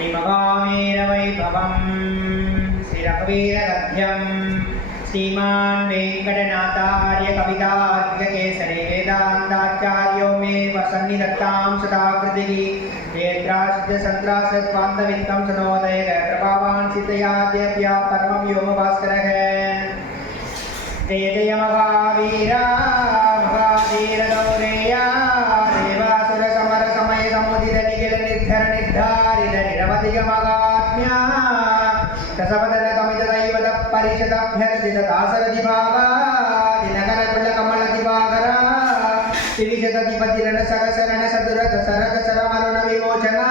श्रीमगामेन वैभवं श्रीरघुवीरगद्यं श्रीमान् वेङ्कटनाथार्य कवितार्किककेसरी वेदान्ताचार्यो मे वसन्निधत्तां सदाकृतिः नेत्रासिद्धसन्त्रासत्वान्तवित्तं सनोदय प्रभावान् सिद्धयाद्यप्या परमं व्योमभास्करः जय जय महावीरा महावीरगौरेया देवासुर समर समय समुदित निखिल निर्धर निर्धारित निरवधिक महात्म्या दशवदन कमित दैवत परिषद अभ्यर्थित दासरथि भावा दिनकर कुल कमल दिवाकरा त्रिविशतधिपति रण सहसरण सदुरथ सरथ सरमरुण विमोचना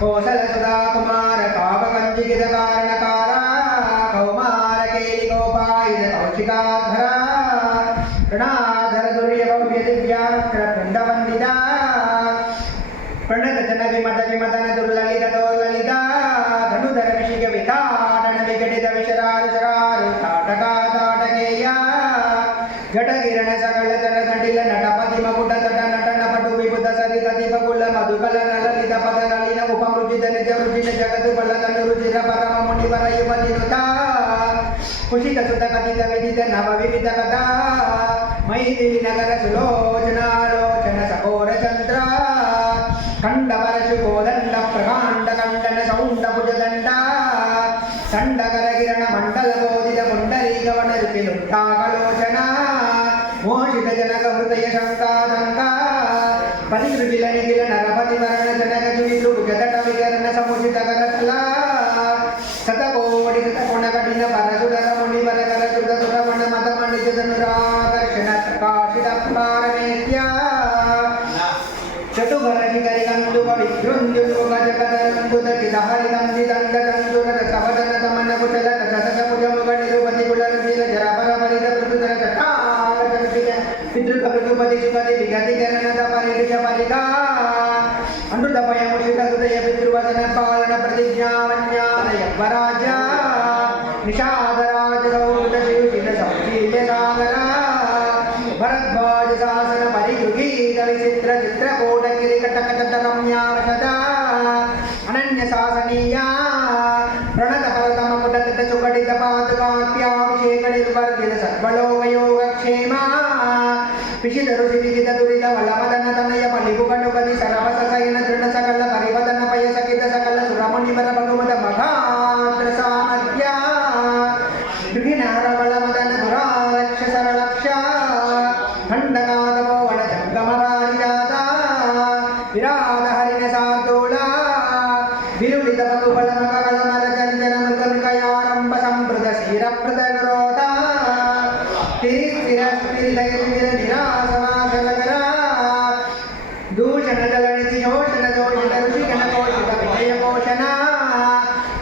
कौशल सुधा कुमार पाप कंजिगित कारणकारा कौमार केलि गोपायुध कौशिकाधरा ऋणाधर दुर्य भव्य दिव्यास्त्र पिंडवंदिता प्रणत जन विमत विमतन दुर्ललित दोर्ललिता धनुधर विषिक विताडन विघटित विशरार शरार ताटका ताटकेया घटगिरण सकल जन नटिल नटपति मकुट तट नटन पटु विबुध सरित दिपकुल मधुकल नलित पद नलिन उपमृजित निज वृजिन जगत बल तनु रुचिर परम मुनिवर युवति नुता कुशित सुत कथित विदित नव विविध कथा मैथिली नगर सुलोचनालोचन सकोर चंद्र खंडवर शुकोदंड प्रकांड कंडन सौंड भुजदंड संडकर किरण मंडल बोधित पुंडरी गवन रुचिलुट्टाकलोचना मोषित जनक हृदय शंकादंका परिवृजिल निखिल नरपति वर्ण जनक जुविद्रु भुजदट विकर्ण समुचित करतला शतकोटि शतकोण कठिन परशुधर मुनिवर कर सुर सुरमण मद मणिज धनुराकर्षण प्रकाशित पारमेत्या चतुभर शिखरि कंदुक विद्रुंजुक गजकदरंदुत चिदहरिदंदि दंड दंडुर सवदन तमन कुचल तसस मुजमुग निरुपति कुलरधीर जरा पर परिद पृथुधर चटाल जगतिक पितृक पृथुपति सुपति विगति करणद परिऋष परिगा अमृत पय मुषित हृदय पितृवचन पालन प्रतिज्ञा वन्यादय वराजा निषादराज सौद शिवशिल सौशील्य सागरा भरद्वाज शासन परिगृहीत विचित्र चित्रकूट गिरिकटकटक रम्यार्षदा अनन्य शासनीया प्रणत परतम कुटतट सुकटित पादकाप्याभिषेक निर्वर्धित सर्वलोकयोगक्षेमा पिशित ऋषि विदित दुरित वलमदन तनय पलिभुकटुकति सरवस सयन दृढ सकल परिवदन पय सकित सकल सुरमुनिवर भगवत मघाग्र सामर्थ्या विघ्नार बलमदन दुरारक्ष सरलक्ष खंडनादमो वण जंगम वारिजाता विराट हरिण सातोला विरुलित बकुबल मकल मर जन मृग मृगयारंभ संप्रद शीरप्रद रोता तिरिस्थिर स्थिरिलय तिमिर निरासवासनकरा दूषण जलनिधि शोषण दोषित ऋषिगण कोशित विजय कोशना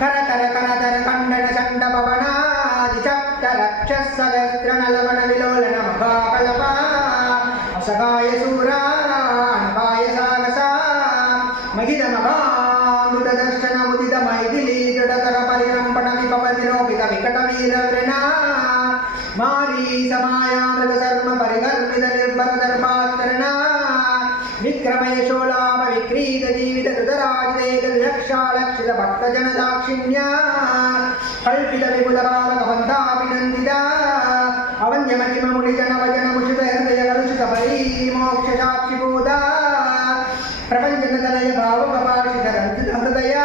कर कर कणधर खंडन चंड पवना दिशप्त रक्षस सहस्र नलवन विलोलन मघाकल्पा असगाय सूरा अनपाय सागसा महिद मघामृत दर्शन उदित मैथिली दृढतर परिरंपण विपव निरोपित विकट वीरवृणा मारी समायामृत सर्म परिगर्भित निर्भर दर्पास्तरणा विक्रमय शोलाभ विक्रीत जीवित धृतराजदेक द्विलक्षालक्षित भक्त जन दाक्षिण्या कल्पित विबुध बालक वन्दाभिनन्दिता अवन्य महिम मुनि जन वजन मुषित हृदय कलुषित परी मोक्ष साक्षि बोधा प्रपंचन तनय भावुक पार्षित रंजित हृदया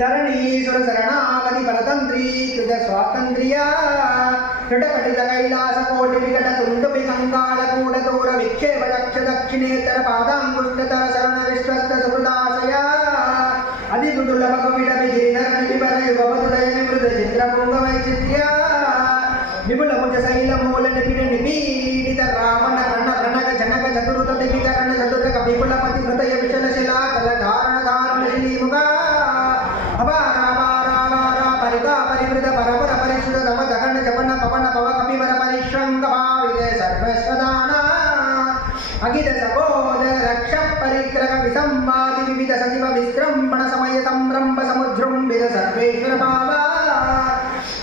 धरणीसुर शरणावधि परतंत्री कृत स्वातंत्र्या कृटपटित कैलास कोटि विकट तुंडुपि कंगाल कूट तोर विक्षेप दक्ष दक्षिणेतर पादांगुष्ठतर शरण विश्वस्त सुहृदाशया अधिदुर्लभ कविडपि गिरिधरण विपर युगवदय विमृत चित्रपुंग वैचित्र्या विपुल भुज शैल मूल निपिड निपीडित रामन रण रणग जनक चतुरुत दिविकरण चतुर्क विपुलपति हृदय विशल शिला कल धारण धारण शिलीमुगा अपारा पारा परिगा परिवृत परपर परिशुद्ध दम दगन जपन पवन पव कपिवर परिश्रंग भाविदे सर्वस्वदाना अगित सकोद रक्ष परिक्रग विसंवादि विविध सजीव विस्क्रंपण समय संरंभ समुद्रंबित सर्वेश्वर भावा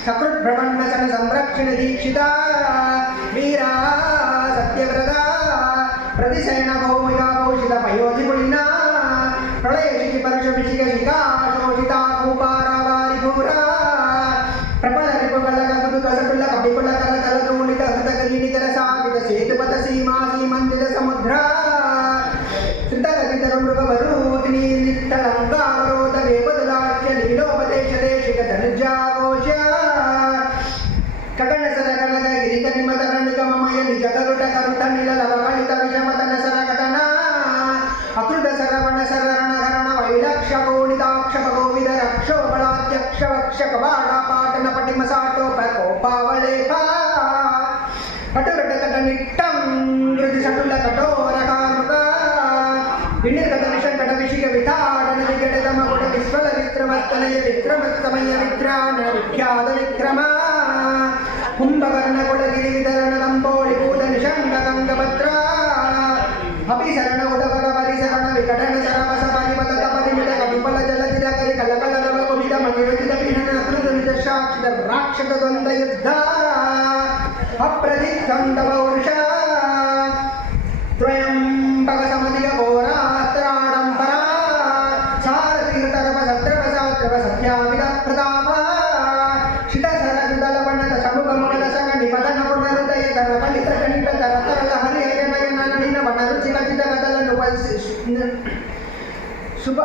सकृत ब्रह्मण्यसन संरक्षण दीक्षिता वीरा सत्यव्रता प्रतिशयन भौमिका भौषित पयोधि पुलिना ಪ್ರಳಯ ಶಿಖಿ ಪರುಷ ವಿಷಿಕ ಶಿಖಾ ಶೋಷಿತ ಭೂಪಾರಾವಾರಿ ಭೂರ ಪ್ರಬಲ ರಿಪುಗಳ ಕದು ಕಸಟುಳ್ಳ ಕಪಿಕುಳ ಕರ ತಲದೂಳಿತ ಹೃತ ಕಲೀನಿಕರ ಸಾಗಿದ ಸೇತುಪಥ ಸೀಮಾ ಸೀಮಂತಿದ ಸಮುದ್ರ ಶ್ರಿತಗತಿತರು ಮೃಗವರೂತಿನಿ ನಿಟ್ಟಲಂಗಾವರೋಧ ವೇಪದುಲಾಕ್ಯ ಲೀಲೋಪದೇಶ ದೇಶಿಕ ಧನುಜಾಘೋಷ ಕಗಣ ಸರಗಣದ ಗಿರಿಕರಿಮತ ನಿಗಮಮಯ ನಿಜ ಕರುಟ ಕರುಟ ನಿಲಲವಗಳಿತ ವಿಷಮತನ ಸರಗಟನ ಅಕೃತ ಸರವಣ ಸರರಣಹರಣ ವೈಲಕ್ಷ ಗೋಣಿತಾಕ್ಷ ಗೋವಿದ ರಕ್ಷೋ ಬಲಾಧ್ಯಕ್ಷ ವಕ್ಷ ಕವಾಡ ಪಾಟನ ಪಟಿಮ ಸಾಟೋ ಪ್ರಕೋಪಾವಲೇಪ ಕಟುರಟ ಕಟ ನಿಟ್ಟಂ ಮೃದು ಸಟುಲ ಕಠೋರ ಕಾರ್ಮುಕ ವಿನಿರ್ಗತ ವಿಷಂಕಟ ವಿಷಿಕ ವಿತಾಡನ ವಿಗಡದ ಮಗುಡ ವಿಶ್ವಲ ವಿಕ್ರಮಸ್ತನಯ ವಿಕ್ರಮಸ್ತಮಯ ವಿಕ್ರಾನ ವಿಖ್ಯಾತ ವಿಕ್ರಮ ಕುಂಭಕರ್ಣ ಕೊಡಗಿರಿ ವಿತರಣ ಲಂಬೋಳಿ ಭೂತ ನಿಷಂಗ ಗಂಗಭದ್ರ ಅಭಿಸರಣ ಉದವರ ಪರಿಸರಣ ವಿಕಟನ ಸರವಸ ಪರಿಮತದ ಪರಿಮಿತ ಕಪಿಪಲ ಜಲಧಿರ ಕರಿ ಕಲಕಲರವ ಕುಮಿತ ಮಣಿರಚಿತ ಪೀಠನ ಕೃತಮಿತ ಸಾಕ್ಷಿತ ರಾಕ್ಷಸ ದ್ವಂದ್ವ ಯುದ್ಧ ಅಪ್ರತಿದ್ವಂದ ಪೌರುಷ ತ್ರಯಂಬಕ ಸಮಧಿಕ ಘೋರಾಸ್ತ್ರಾಡಂಬರ ಸಾರತೀರ್ಥರವ ಸತ್ರವ ಸಾತ್ರವ ಸತ್ಯಾಮಿತ ಪ್ರತಾಪ ಶಿಟಸರ ಕೃತಲವಣ್ಣದ ಸಮುಖಮುಖದ ಸಂಗಣಿ ಪದನ ಪುನರುದಯ ತರ ಫಲಿತ ಗಣಿತ ತರ ತರಲ ಹರಿಯನ ನಳಿನ ವನರುಚಿ ಕಚಿತ ಕದಲನ್ನು ಶುಭ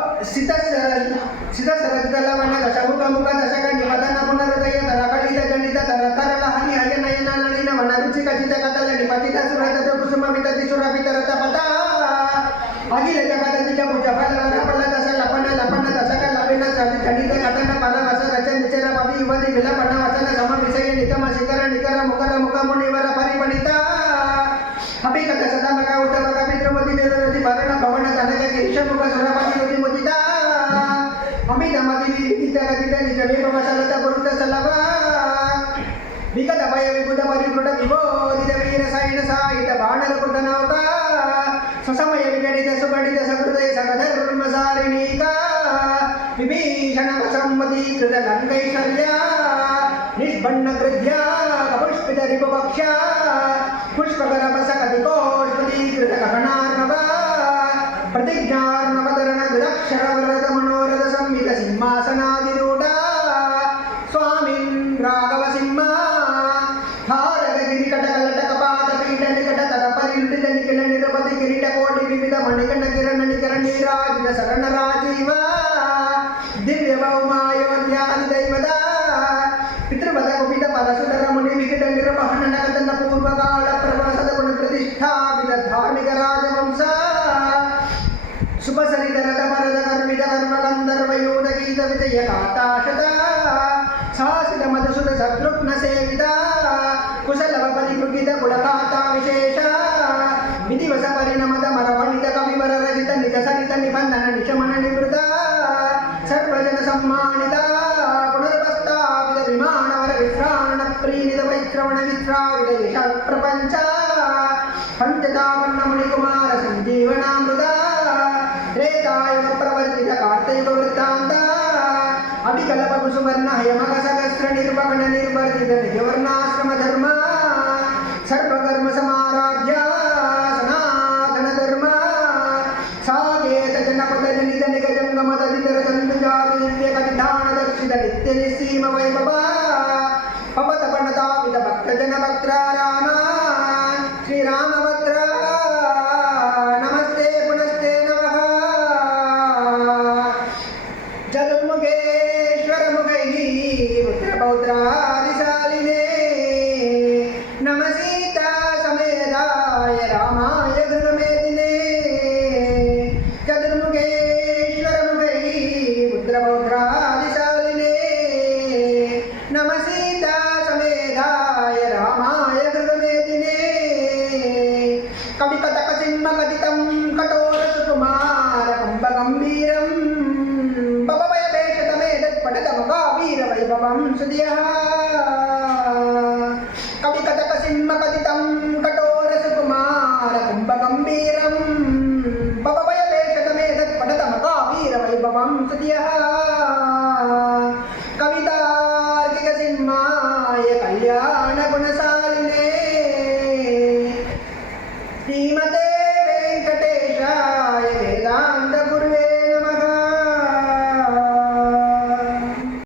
ಸಿತಸರದಲವಣ್ಣದ ಸಮುಖಮುಖ ದಶಗಣಿ ಪದನ ಪುನರುದಯ ತರ ಫಲಿತ ಗಣಿತ ತರ ತರಲ ಹರಿಯನ ನಳಿನ ವನರುಚಿ ಕಚಿತ ಕದಲನಿ ಪತಿತ ಸುರತ ಕುಸುಮ ವಿತತಿ ಸುರ ವಿತರತ ಪದ ಅಖಿಲ ಜಗದ ನಿಜ ಭುಜ ಫಲವರ ಫಲದ ಲಪನ ಲಪನ ದಶಕ ಲಪಿನ ಗಣಿತ ಕಥನ ಪರವಸ ರಚ ನಿಚರ ಪದಿ ಯುವತಿ ವಿಲಪನ ವಚನ ಸಮ ವಿಷಯ ನಿಗಮ ಶಿಖರ ನಿಖರ ಮುಖರ ಮುಖ ಮುನಿವರ ಪರಿಪಣಿತ ಅಭಿಗತ ಸದಮಕ ಉತ್ತಮಕ ಪಿತೃಮತಿ ನಿರತಿ ಭರಣ ಭವನ ತನಕ ಗಿರಿಶ ಮುಖ ಸುರಪತಿ ಯುತಿ ಮುದಿತ ಅಮಿತ ಮತಿ ವಿದಿತ ಗತಿತ ನಿಜ ವಿಭವ ಸಲತ ಗುರುತ ಸಲವ ವಿಗತ ಭಯ ವಿಬುಧ ಪರಿಕೃತ ವಿಬೋಧಿತ ವೀರ ಸೈನ ಸಾಯಿತ ಬಾಣರ ಕೃತ ನೌಕ ಸ್ವಸಮಯ ವಿಗಡಿತ ಸುಗಡಿತ ಸಕೃದಯ ಸಗಧರ್ಮ ಸಾರಿಣೀಕ ವಿಭೀಷಣ ಸಂಮತೀಕೃತ ಲಂಕೈಶ್ವರ್ಯ ನಿಷ್ಬಣ್ಣ ಕೃತ್ಯ ಕಪುಷ್ಪಿತ ರಿಪುಪಕ್ಷ ಪುಷ್ಪಕರ ಪಸಕತಿಕೋಷ್ಪತೀಕೃತ ಕಗಣಾರ್ಣವ ಪ್ರತಿಜ್ಞಾರ್ಣವಧರಣ ಗೃದಕ್ಷರ ವರದ ಮನೋರಥ ಸಂಹಿತ ಸಿಂಹಾಸನಾದಿರೂಢ ಸ್ವಾಮಿನ್ ರಾಘವ ಸಿಂಹ ಹಾರಗ ಗಿರಿಕಟ ಕಲಟ ಕಪಾದ ಪೀಠ ನಿಕಟ ತರ ಪರಿಲುಟಿತ ನಿಖಿಲ ನಿರಪತಿ ಕಿರೀಟ ಕೋಟಿ ವಿವಿಧ ಮಣಿಕಂಡ ಕಿರಣ ನಿಕರ ನೀರಾಜಿನ ಸರಣ ರಾಜೀವ ದಿವ್ಯ ಭೌಮಾಯೋಧ್ಯಾದಿ ದೈವದ ಪಿತೃಪದ ಕುಪಿತ ಪದಸುಧರ ಮುನಿ ವಿಕಟ ನಿರ್ವಹಣ ನಗತನ ಪೂರ್ವಕಾಲ ಪ್ರವಾಸದ ಗುಣ ಪ್ರತಿಷ್ಠಾಪಿತ ಧಾರ್ಮಿಕ ರಾಜವಂಶ ಶುಭಸರಿಧರದ ಮರದ ಕರ್ಮಿದ ಕರ್ಮ ಗಂಧರ್ವ ಯೋಧ ಗೀತ ವಿಜಯ ಕಾತಾಶತ ಸಾಸಿದ ಮಧುಸುತ ಶತ್ರುಘ್ನ ಸೇವಿತ ಕುಶಲವ ಪರಿಮೃಗಿತ ಕುಲಕಾತ ವಿಶೇಷ ವಿಧಿವಸ ಪರಿಣಮದ ಮರವಣಿತ ಕವಿವರ ರಚಿತ ನಿಜ ಸರಿತ ನಿಬಂಧನ ನಿಶಮನ ನಿವೃತ ಸರ್ವಜನ ಸಮ್ಮಾನಿತ ಪುನರ್ವಸ್ಥಾಪಿತ ವಿಮಾನವರ ವಿಶ್ರಾವಣ ಪ್ರೀಣಿತ ವೈಶ್ರವಣ ವಿಶ್ರಾವಿತ ಯಶ ಪ್ರಪಂಚ ಪಂಚತಾವನ್ನ ಮುನಿಕುಮಾರ ಸಂಜೀವನಾಮೃತ ತ್ರೇತಾಯುಗ ಪ್ರವರ್ತಿತ ಕಾರ್ತಿಕ ವೃತ್ತಾಂತ ಅಭಿಕಲ್ಪ ಕುಸುವರ್ಣ ಹಯಮಗ ಸಹಸ್ರ ನಿರ್ವಹಣ ನಿರ್ವರ್ತಿತ ನಿಜವರ್ಣಾಶ್ರಮ ಧರ್ಮ ಸರ್ವಕರ್ಮ ಸಮಾರಾಧ್ಯ ಸನಾತನ ಧರ್ಮ ಸಾಗೇತ ಜನಪದ ಜನಿತ ನಿಗ ಜಂಗಮದ ದಿತರ ತಂದು ಜಾತಿ ದಿವ್ಯ ಕವಿಧಾನ ದರ್ಶಿತ ನಿತ್ಯ ನಿಸ್ಸೀಮ ವೈಭವ ಪವತ ಪಣತಾಪಿತ ಭಕ್ತ ಜನ ಭಕ್ತ ರಾಮ ಶ್ರೀರಾಮ ಭದ್ರ ನಮಸ್ತೆ ಪುನಸ್ತೆ ನಮಃ ಜಗನ್ಮುಖೇಶ್ವರ ಮುಖೈಲಿ ಪುತ್ರ ಪೌತ್ರಾದಿಶಾಲಿನೇ ನಮ ಸೀತಾ ಸಮೇತಾಯ ರಾಮಾಯ ಗೃಹಮೇದಿನೇ ಚತುರ್ಮುಖೇಶ್ವರ ಮುಖೈಲಿ ಪುತ್ರ ಪೌತ್ರಾದಿಶಾಲಿನೇ ನಮ ಸೀತಾ ಸಮೇತಾಯ ರಾಮಾಯ ಗೃಹಮೇದಿನೇ ಕವಿಕತಕ ಸಿಂಹ ಕಥಿತಂ ಕಠೋರ ಸುಕುಮಾರ ಕಂಬ ಗಂಭೀರಂ ಪವಯ ಭೇಷತಮೇತತ್ ಪಠತ ಮಗಾವೀರ ವೈಭವಂ ಸುಧಿಯಃ